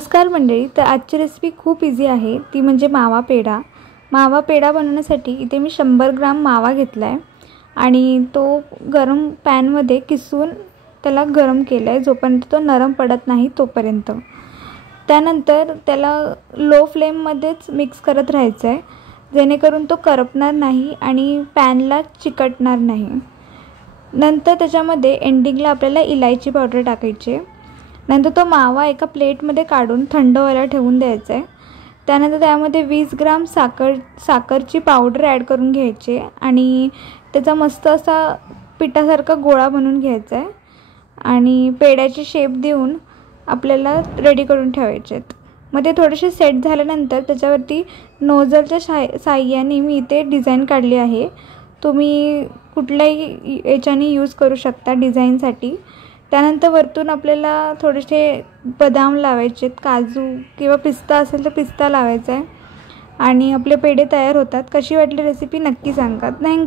नमस्कार मंडळी, तर आजची रेसिपी खूप इझी आहे, ती म्हणजे मावा पेढा। मावा पेढा बनवण्यासाठी इथे मी 100 ग्राम मावा घेतला आहे आणि तो गरम पॅनमध्ये किसून त्याला गरम केला आहे, जोपर्यंत तो नरम पडत नाही तोपर्यंत। त्यानंतर त्याला लो फ्लेममध्येच मिक्स करत राहायचं आहे, जेणेकरून तो करपणार नाही आणि पॅनला चिकटणार नाही। नंतर त्याच्यामध्ये एंडिंगला आपल्याला इलायची पावडर टाकायची आहे। नंतर तो मावा एका प्लेटमध्ये काढून थंड व्हायला ठेवून द्यायचा आहे। त्यानंतर त्यामध्ये 20 ग्राम साखरची पावडर ॲड करून घ्यायची आणि त्याचा मस्त असा पिठासारखा गोळा बनवून घ्यायचा आहे आणि पेढ्याची शेप देऊन आपल्याला रेडी करून ठेवायचे आहेत। मग ते थोडेसे सेट झाल्यानंतर त्याच्यावरती नोझलच्या साहाय्याने मी इथे डिझाईन काढली आहे। तुम्ही कुठल्याही याच्याने यूज करू शकता डिझाईनसाठी। त्यानंतर वरतून आपल्याला थोडेसे बदाम लावायचे आहेत, काजू किंवा पिस्ता असेल तर पिस्ता लावायचा आहे आणि आपले पेढे तयार होतात। कशी वाटली रेसिपी नक्की सांगा। थँक्यू।